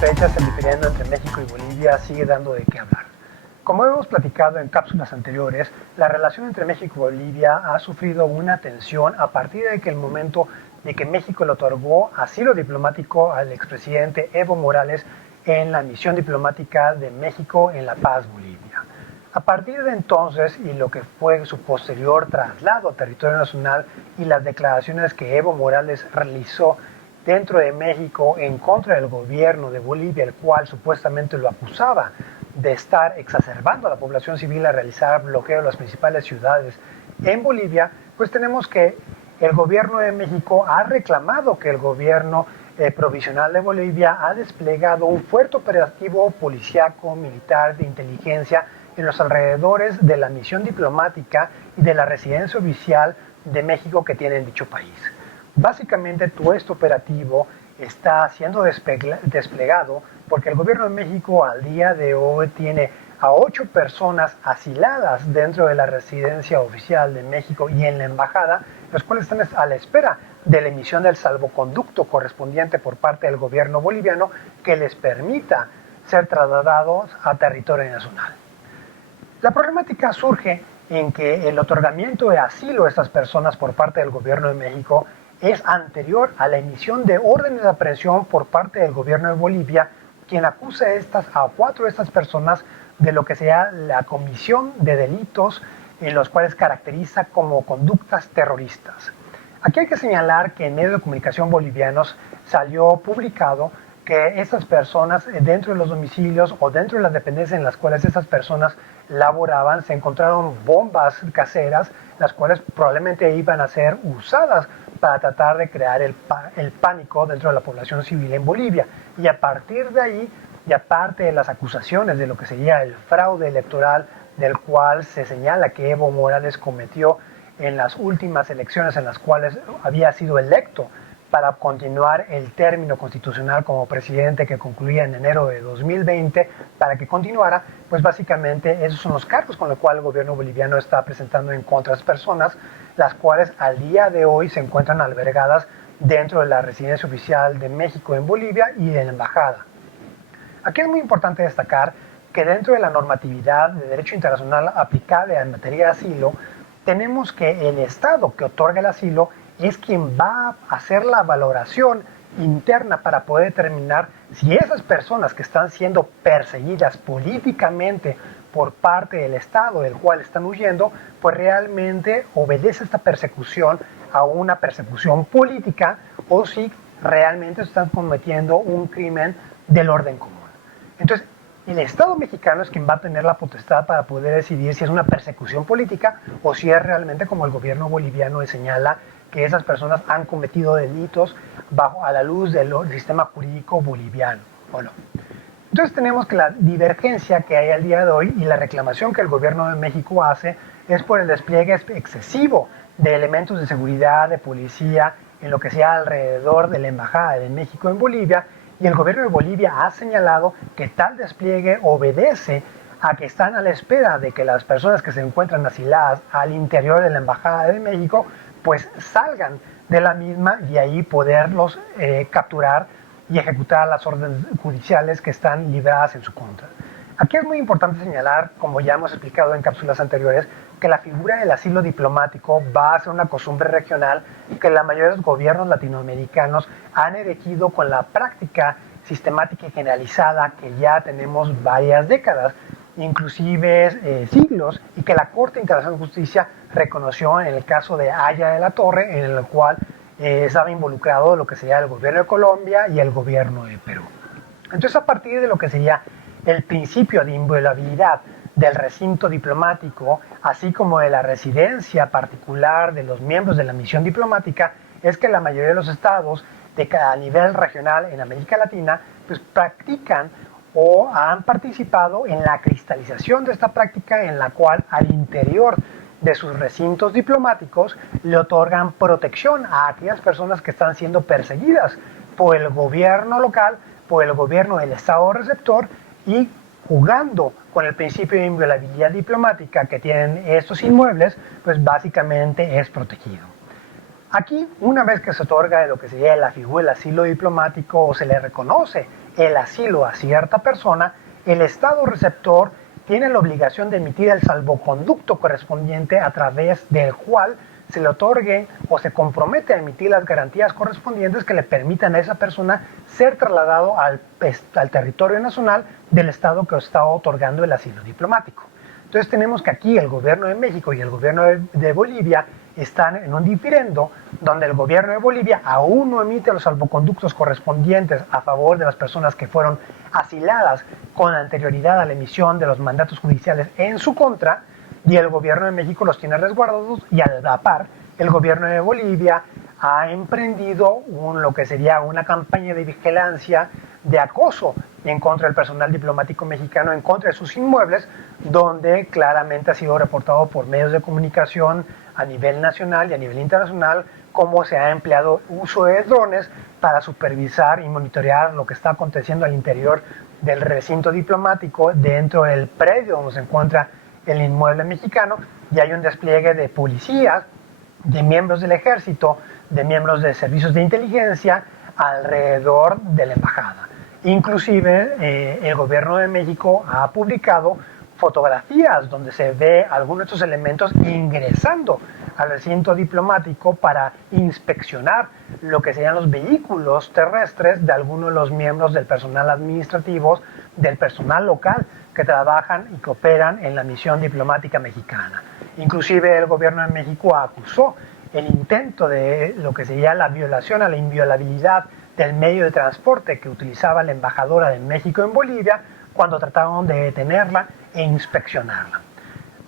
fechas el diferendo entre México y Bolivia sigue dando de qué hablar. Como hemos platicado en cápsulas anteriores, la relación entre México y Bolivia ha sufrido una tensión a partir de que el momento de que México le otorgó asilo diplomático al expresidente Evo Morales en la misión diplomática de México en La Paz, Bolivia. A partir de entonces, y lo que fue su posterior traslado a territorio nacional y las declaraciones que Evo Morales realizó dentro de México en contra del gobierno de Bolivia, el cual supuestamente lo acusaba de estar exacerbando a la población civil a realizar bloqueo de las principales ciudades en Bolivia, pues tenemos que el gobierno de México ha reclamado que el gobierno provisional de Bolivia ha desplegado un fuerte operativo policíaco, militar, de inteligencia en los alrededores de la misión diplomática y de la residencia oficial de México que tiene en dicho país. Básicamente todo este operativo está siendo desplegado porque el gobierno de México al día de hoy tiene a 8 personas asiladas dentro de la residencia oficial de México y en la embajada, los cuales están a la espera de la emisión del salvoconducto correspondiente por parte del gobierno boliviano que les permita ser trasladados a territorio nacional. La problemática surge en que el otorgamiento de asilo a estas personas por parte del gobierno de México es anterior a la emisión de órdenes de aprehensión por parte del gobierno de Bolivia, quien acusa a 4 de estas personas de lo que sea la comisión de delitos en los cuales caracteriza como conductas terroristas. Aquí hay que señalar que en medios de comunicación bolivianos salió publicado que estas personas dentro de los domicilios o dentro de las dependencias en las cuales estas personas laboraban se encontraron bombas caseras, las cuales probablemente iban a ser usadas para tratar de crear el pánico dentro de la población civil en Bolivia. Y a partir de ahí, y aparte de las acusaciones de lo que sería el fraude electoral del cual se señala que Evo Morales cometió en las últimas elecciones en las cuales había sido electo para continuar el término constitucional como presidente que concluía en enero de 2020, para que continuara, pues básicamente esos son los cargos con los cuales el gobierno boliviano está presentando en contra de las personas, las cuales al día de hoy se encuentran albergadas dentro de la residencia oficial de México en Bolivia y de la embajada. Aquí es muy importante destacar que dentro de la normatividad de derecho internacional aplicable en materia de asilo, tenemos que el Estado que otorga el asilo es quien va a hacer la valoración interna para poder determinar si esas personas que están siendo perseguidas políticamente por parte del Estado del cual están huyendo, pues realmente obedece esta persecución a una persecución política o si realmente están cometiendo un crimen del orden común. Entonces, el Estado mexicano es quien va a tener la potestad para poder decidir si es una persecución política o si es realmente como el gobierno boliviano señala que esas personas han cometido delitos a la luz del sistema jurídico boliviano, ¿o no? Entonces tenemos que la divergencia que hay al día de hoy y la reclamación que el gobierno de México hace es por el despliegue excesivo de elementos de seguridad, de policía, en lo que sea alrededor de la Embajada de México en Bolivia, y el gobierno de Bolivia ha señalado que tal despliegue obedece a que están a la espera de que las personas que se encuentran asiladas al interior de la Embajada de México pues salgan de la misma y ahí poderlos capturar y ejecutar las órdenes judiciales que están libradas en su contra. Aquí es muy importante señalar, como ya hemos explicado en cápsulas anteriores, que la figura del asilo diplomático va a ser una costumbre regional que la mayoría de los gobiernos latinoamericanos han erigido con la práctica sistemática y generalizada que ya tenemos varias décadas, inclusive siglos, y que la Corte Internacional de Justicia reconoció en el caso de Haya de la Torre, en el cual estaba involucrado lo que sería el gobierno de Colombia y el gobierno de Perú. Entonces, a partir de lo que sería el principio de inviolabilidad del recinto diplomático, así como de la residencia particular de los miembros de la misión diplomática, es que la mayoría de los estados a nivel regional en América Latina pues practican o han participado en la cristalización de esta práctica en la cual al interior de sus recintos diplomáticos le otorgan protección a aquellas personas que están siendo perseguidas por el gobierno local, por el gobierno del estado receptor y jugando con el principio de inviolabilidad diplomática que tienen estos inmuebles, pues básicamente es protegido. Aquí, una vez que se otorga lo que sería la figura del asilo diplomático o se le reconoce el asilo a cierta persona, el Estado receptor tiene la obligación de emitir el salvoconducto correspondiente a través del cual se le otorgue o se compromete a emitir las garantías correspondientes que le permitan a esa persona ser trasladado al territorio nacional del Estado que está otorgando el asilo diplomático. Entonces tenemos que aquí el gobierno de México y el gobierno de Bolivia están en un diferendo donde el gobierno de Bolivia aún no emite los salvoconductos correspondientes a favor de las personas que fueron asiladas con anterioridad a la emisión de los mandatos judiciales en su contra, y el gobierno de México los tiene resguardados, y a la par el gobierno de Bolivia ha emprendido lo que sería una campaña de vigilancia, de acoso en contra del personal diplomático mexicano, en contra de sus inmuebles, donde claramente ha sido reportado por medios de comunicación a nivel nacional y a nivel internacional cómo se ha empleado uso de drones para supervisar y monitorear lo que está aconteciendo al interior del recinto diplomático, dentro del predio donde se encuentra el inmueble mexicano, y hay un despliegue de policías, de miembros del ejército, de miembros de servicios de inteligencia alrededor de la embajada. Inclusive el gobierno de México ha publicado fotografías donde se ve algunos de estos elementos ingresando al recinto diplomático para inspeccionar lo que serían los vehículos terrestres de algunos de los miembros del personal administrativo, del personal local que trabajan y que operan en la misión diplomática mexicana. Inclusive el gobierno de México acusó el intento de lo que sería la violación a la inviolabilidad del medio de transporte que utilizaba la embajadora de México en Bolivia cuando trataron de detenerla e inspeccionarla.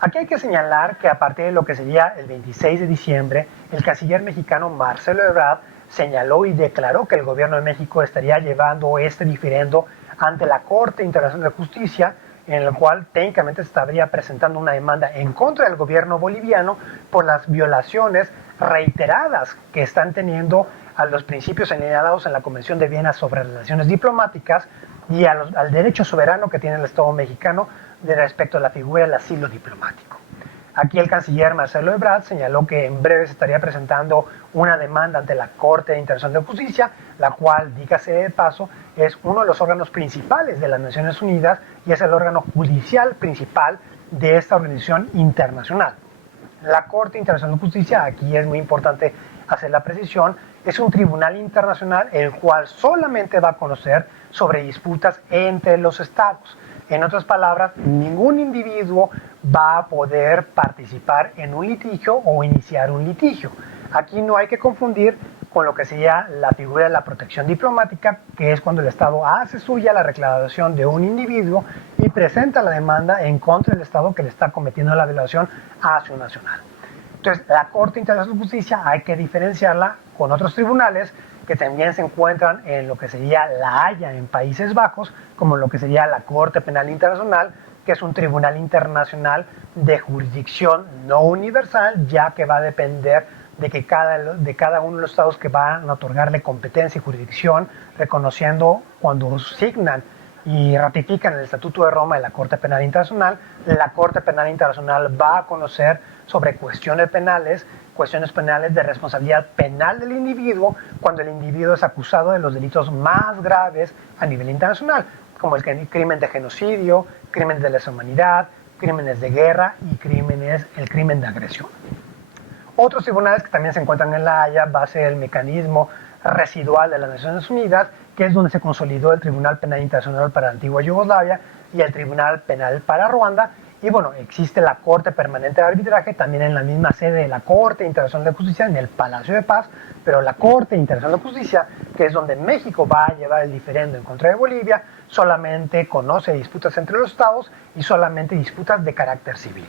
Aquí hay que señalar que a partir de lo que sería el 26 de diciembre, el canciller mexicano Marcelo Ebrard señaló y declaró que el gobierno de México estaría llevando este diferendo ante la Corte Internacional de Justicia, en el cual técnicamente se estaría presentando una demanda en contra del gobierno boliviano por las violaciones reiteradas que están teniendo a los principios señalados en la Convención de Viena sobre relaciones diplomáticas y al derecho soberano que tiene el Estado mexicano respecto a la figura del asilo diplomático. Aquí el canciller Marcelo Ebrard señaló que en breve se estaría presentando una demanda ante la Corte Internacional de Justicia, la cual, dígase de paso, es uno de los órganos principales de las Naciones Unidas y es el órgano judicial principal de esta organización internacional. La Corte Internacional de Justicia, aquí es muy importante hacer la precisión, es un tribunal internacional el cual solamente va a conocer sobre disputas entre los estados. En otras palabras, ningún individuo va a poder participar en un litigio o iniciar un litigio. Aquí no hay que confundir con lo que sería la figura de la protección diplomática, que es cuando el Estado hace suya la reclamación de un individuo y presenta la demanda en contra del Estado que le está cometiendo la violación a su nacional. Entonces, la Corte Internacional de Justicia hay que diferenciarla con otros tribunales que también se encuentran en lo que sería La Haya en Países Bajos, como lo que sería la Corte Penal Internacional, que es un tribunal internacional de jurisdicción no universal, ya que va a depender de cada uno de los estados que van a otorgarle competencia y jurisdicción, reconociendo cuando signan y ratifican el Estatuto de Roma de la Corte Penal Internacional. La Corte Penal Internacional va a conocer sobre cuestiones penales de responsabilidad penal del individuo cuando el individuo es acusado de los delitos más graves a nivel internacional, como el crimen de genocidio, crímenes de lesa humanidad, crímenes de guerra y el crimen de agresión. Otros tribunales que también se encuentran en La Haya va a ser el mecanismo residual de las Naciones Unidas, que es donde se consolidó el Tribunal Penal Internacional para la antigua Yugoslavia y el Tribunal Penal para Ruanda. Y bueno, existe la Corte Permanente de Arbitraje, también en la misma sede de la Corte Internacional de Justicia, en el Palacio de Paz, pero la Corte Internacional de Justicia, que es donde México va a llevar el diferendo en contra de Bolivia, solamente conoce disputas entre los estados y solamente disputas de carácter civil.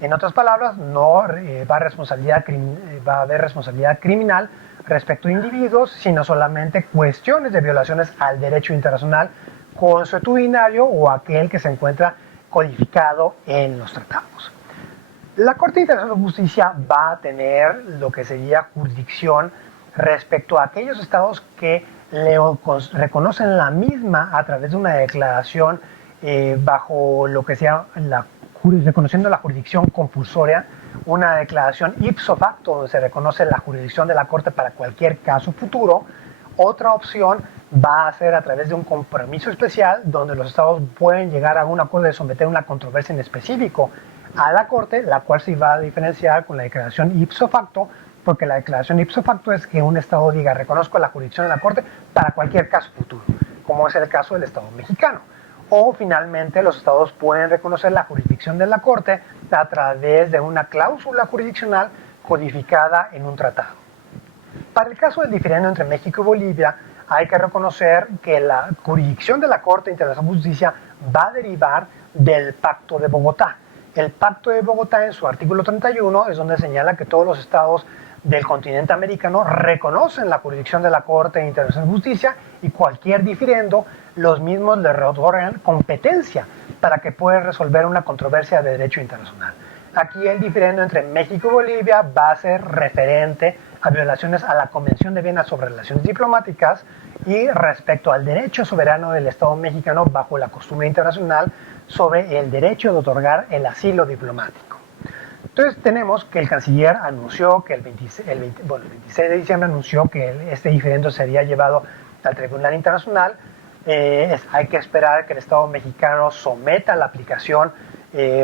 En otras palabras, no va a haber responsabilidad criminal respecto a individuos, sino solamente cuestiones de violaciones al derecho internacional consuetudinario o aquel que se encuentra codificado en los tratados. La Corte Internacional de Justicia va a tener lo que sería jurisdicción respecto a aquellos estados que le reconocen la misma a través de una declaración bajo lo que sea reconociendo la jurisdicción compulsoria, una declaración ipso facto donde se reconoce la jurisdicción de la Corte para cualquier caso futuro. Otra opción va a ser a través de un compromiso especial donde los estados pueden llegar a un acuerdo de someter una controversia en específico a la Corte, la cual se va a diferenciar con la declaración ipso facto, porque la declaración ipso facto es que un estado diga reconozco la jurisdicción de la Corte para cualquier caso futuro, como es el caso del Estado mexicano. O finalmente los estados pueden reconocer la jurisdicción de la Corte a través de una cláusula jurisdiccional codificada en un tratado. Para el caso del diferendo entre México y Bolivia, hay que reconocer que la jurisdicción de la Corte Internacional de Justicia va a derivar del Pacto de Bogotá. El Pacto de Bogotá, en su artículo 31, es donde señala que todos los estados del continente americano reconocen la jurisdicción de la Corte Internacional de Justicia y cualquier diferendo, los mismos le otorgan competencia para que pueda resolver una controversia de derecho internacional. Aquí el diferendo entre México y Bolivia va a ser referente a violaciones a la Convención de Viena sobre Relaciones Diplomáticas y respecto al derecho soberano del Estado mexicano bajo la costumbre internacional sobre el derecho de otorgar el asilo diplomático. Entonces tenemos que el canciller anunció que el 26 de diciembre anunció que este diferendo sería llevado al Tribunal Internacional. Hay que esperar que el Estado mexicano someta la aplicación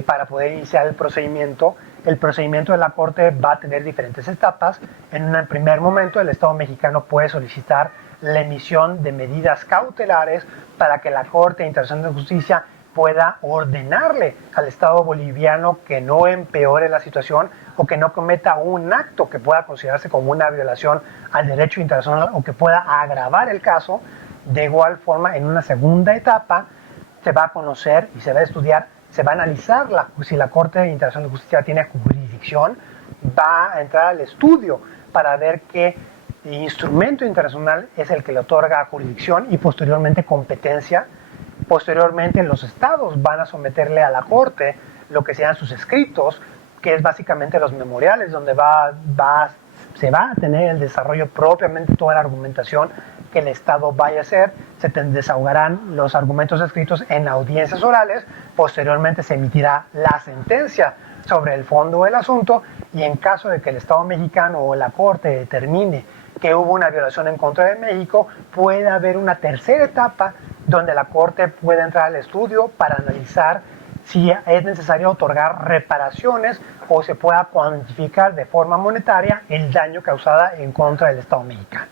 para poder iniciar el procedimiento. El procedimiento de la Corte va a tener diferentes etapas. En un primer momento, el Estado mexicano puede solicitar la emisión de medidas cautelares para que la Corte Internacional de Justicia pueda ordenarle al Estado boliviano que no empeore la situación o que no cometa un acto que pueda considerarse como una violación al derecho internacional o que pueda agravar el caso. De igual forma, en una segunda etapa, se va a conocer y se va a estudiar, se va a analizar si la Corte Internacional de Justicia tiene jurisdicción, va a entrar al estudio para ver qué instrumento internacional es el que le otorga jurisdicción y posteriormente competencia. Posteriormente los estados van a someterle a la Corte lo que sean sus escritos, que es básicamente los memoriales, donde se va a tener el desarrollo propiamente toda la argumentación que el Estado vaya a hacer, se desahogarán los argumentos escritos en audiencias orales, posteriormente se emitirá la sentencia sobre el fondo del asunto y en caso de que el Estado mexicano o la Corte determine que hubo una violación en contra de México, puede haber una tercera etapa donde la Corte puede entrar al estudio para analizar si es necesario otorgar reparaciones o se pueda cuantificar de forma monetaria el daño causado en contra del Estado mexicano.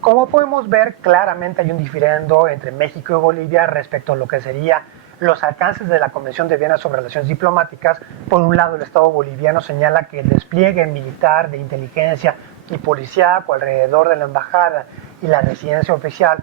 Como podemos ver, claramente hay un diferendo entre México y Bolivia respecto a lo que sería los alcances de la Convención de Viena sobre Relaciones Diplomáticas. Por un lado, el Estado boliviano señala que el despliegue militar de inteligencia y policíaco alrededor de la embajada y la residencia oficial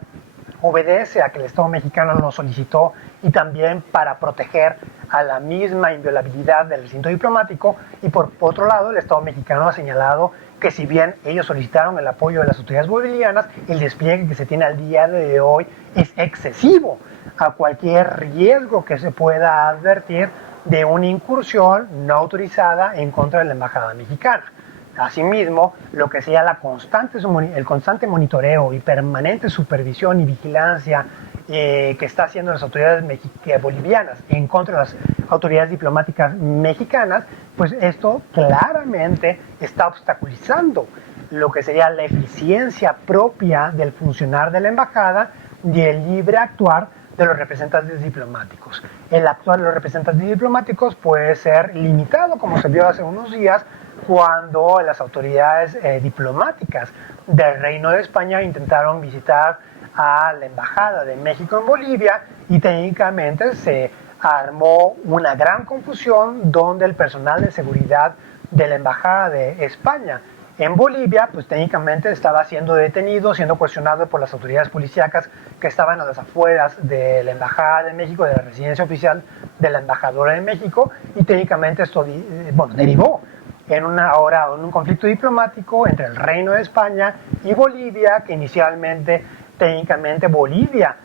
obedece a que el Estado mexicano lo solicitó y también para proteger a la misma inviolabilidad del recinto diplomático, y por otro lado el Estado mexicano ha señalado que si bien ellos solicitaron el apoyo de las autoridades bolivianas, el despliegue que se tiene al día de hoy es excesivo a cualquier riesgo que se pueda advertir de una incursión no autorizada en contra de la embajada mexicana. Asimismo, lo que sea el constante monitoreo y permanente supervisión y vigilancia que está haciendo las autoridades bolivianas en contra de las autoridades diplomáticas mexicanas, pues esto claramente está obstaculizando lo que sería la eficiencia propia del funcionar de la embajada y el libre actuar de los representantes diplomáticos. El actuar de los representantes diplomáticos puede ser limitado, como se vio hace unos días, cuando las autoridades diplomáticas del Reino de España intentaron visitar a la Embajada de México en Bolivia y técnicamente se armó una gran confusión donde el personal de seguridad de la Embajada de España en Bolivia, pues técnicamente estaba siendo detenido, siendo cuestionado por las autoridades policíacas que estaban a las afueras de la Embajada de México, de la residencia oficial de la embajadora de México, y técnicamente esto derivó en un conflicto diplomático entre el Reino de España y Bolivia, que inicialmente, técnicamente, Bolivia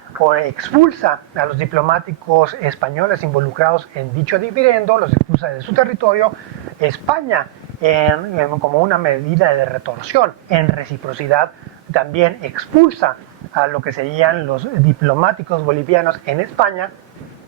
expulsa a los diplomáticos españoles involucrados en dicho diferendo, los expulsa de su territorio. España, como una medida de retorsión, en reciprocidad, también expulsa a lo que serían los diplomáticos bolivianos en España,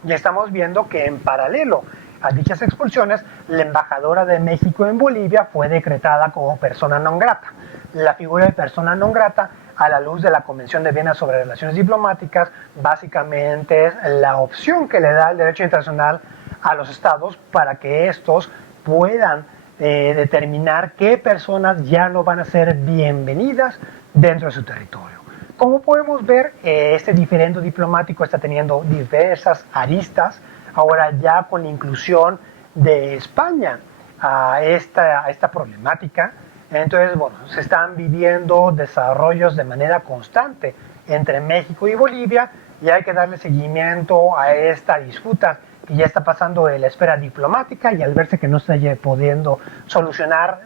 y estamos viendo que en paralelo a dichas expulsiones, la embajadora de México en Bolivia fue decretada como persona non grata. La figura de persona non grata a la luz de la Convención de Viena sobre Relaciones Diplomáticas, básicamente es la opción que le da el derecho internacional a los estados para que estos puedan determinar qué personas ya no van a ser bienvenidas dentro de su territorio. Como podemos ver, este diferendo diplomático está teniendo diversas aristas, ahora ya con la inclusión de España a esta problemática. Entonces, bueno, se están viviendo desarrollos de manera constante entre México y Bolivia y hay que darle seguimiento a esta disputa que ya está pasando de la esfera diplomática y al verse que no se haya pudiendo solucionar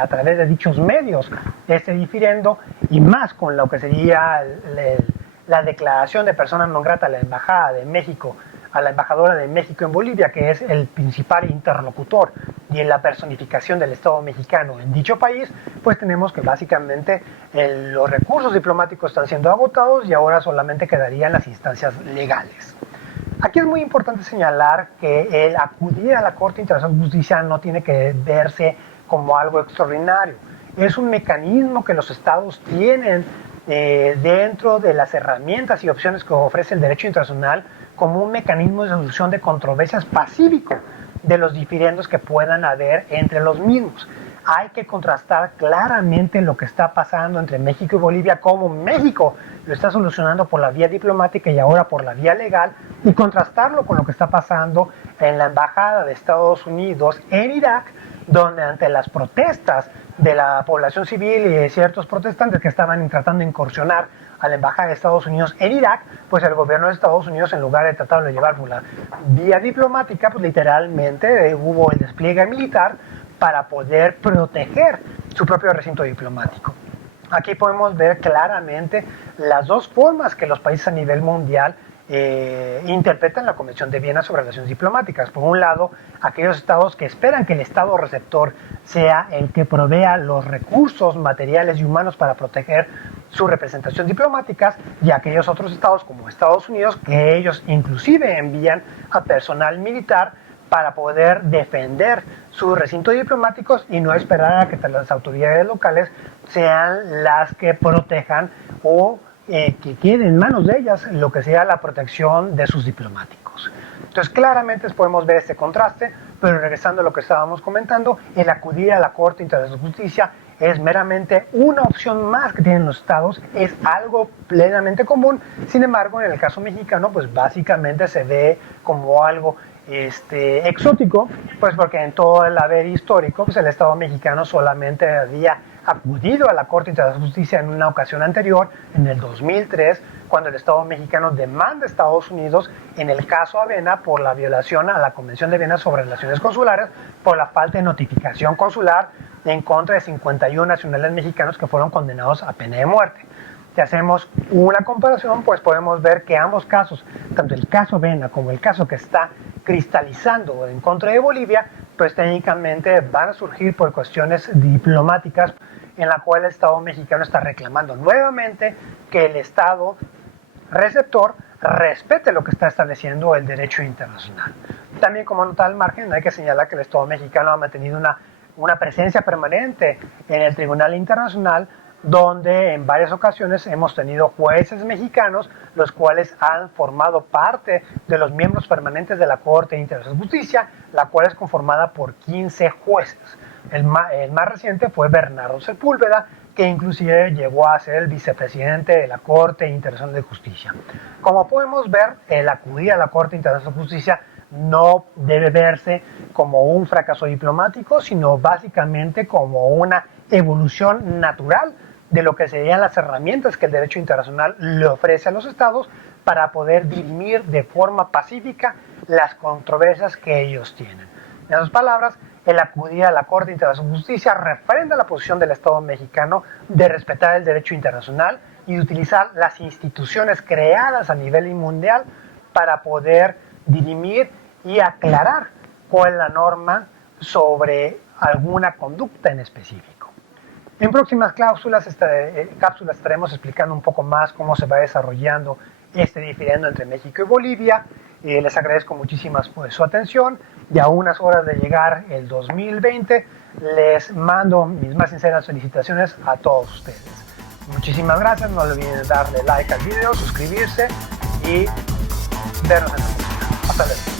a través de dichos medios este diferendo y más con lo que sería la declaración de persona non grata a la Embajada de México, a la embajadora de México en Bolivia, que es el principal interlocutor y en la personificación del Estado mexicano en dicho país, pues tenemos que básicamente los recursos diplomáticos están siendo agotados y ahora solamente quedarían las instancias legales. Aquí es muy importante señalar que el acudir a la Corte Internacional de Justicia no tiene que verse como algo extraordinario. Es un mecanismo que los estados tienen dentro de las herramientas y opciones que ofrece el derecho internacional como un mecanismo de solución de controversias pacífico de los diferendos que puedan haber entre los mismos. Hay que contrastar claramente lo que está pasando entre México y Bolivia, cómo México lo está solucionando por la vía diplomática y ahora por la vía legal, y contrastarlo con lo que está pasando en la Embajada de Estados Unidos en Irak, donde ante las protestas de la población civil y de ciertos protestantes que estaban tratando de incursionar a la Embajada de Estados Unidos en Irak, pues el gobierno de Estados Unidos, en lugar de tratarlo de llevar por la vía diplomática, pues literalmente hubo el despliegue militar para poder proteger su propio recinto diplomático. Aquí podemos ver claramente las dos formas que los países a nivel mundial interpretan la Convención de Viena sobre Relaciones Diplomáticas. Por un lado, aquellos estados que esperan que el estado receptor sea el que provea los recursos materiales y humanos para proteger su representación diplomáticas, y aquellos otros estados como Estados Unidos que ellos inclusive envían a personal militar para poder defender sus recintos diplomáticos y no esperar a que las autoridades locales sean las que protejan o que quede en manos de ellas lo que sea la protección de sus diplomáticos. Entonces claramente podemos ver este contraste, pero regresando a lo que estábamos comentando, el acudir a la Corte Internacional de Justicia es meramente una opción más que tienen los estados, es algo plenamente común. Sin embargo, en el caso mexicano, pues básicamente se ve como algo exótico, pues porque en todo el haber histórico, pues el Estado mexicano solamente había acudido a la Corte Internacional de Justicia en una ocasión anterior, en el 2003, cuando el Estado mexicano demanda a Estados Unidos en el caso Avena por la violación a la Convención de Viena sobre Relaciones Consulares, por la falta de notificación consular en contra de 51 nacionales mexicanos que fueron condenados a pena de muerte. Si hacemos una comparación, pues podemos ver que ambos casos, tanto el caso Avena como el caso que está cristalizando en contra de Bolivia, pues técnicamente van a surgir por cuestiones diplomáticas en la cual el Estado mexicano está reclamando nuevamente que el Estado receptor respete lo que está estableciendo el derecho internacional. También, como nota al margen, hay que señalar que el Estado mexicano ha mantenido una presencia permanente en el Tribunal Internacional, donde en varias ocasiones hemos tenido jueces mexicanos, los cuales han formado parte de los miembros permanentes de la Corte Internacional de Justicia, la cual es conformada por 15 jueces. El más reciente fue Bernardo Sepúlveda, que inclusive llegó a ser el vicepresidente de la Corte Internacional de Justicia. Como podemos ver, el acudir a la Corte Internacional de Justicia no debe verse como un fracaso diplomático, sino básicamente como una evolución natural de lo que serían las herramientas que el derecho internacional le ofrece a los estados para poder dirimir de forma pacífica las controversias que ellos tienen. En otras palabras, el acudir a la Corte Internacional de Justicia refrenda la posición del Estado mexicano de respetar el derecho internacional y de utilizar las instituciones creadas a nivel mundial para poder dirimir y aclarar cuál es la norma sobre alguna conducta en específico. En próximas cápsulas estaremos explicando un poco más cómo se va desarrollando este diferendo entre México y Bolivia. Les agradezco muchísimas por su atención. Ya a unas horas de llegar el 2020, les mando mis más sinceras felicitaciones a todos ustedes. Muchísimas gracias, no olviden darle like al video, suscribirse y vernos en la próxima. Hasta luego.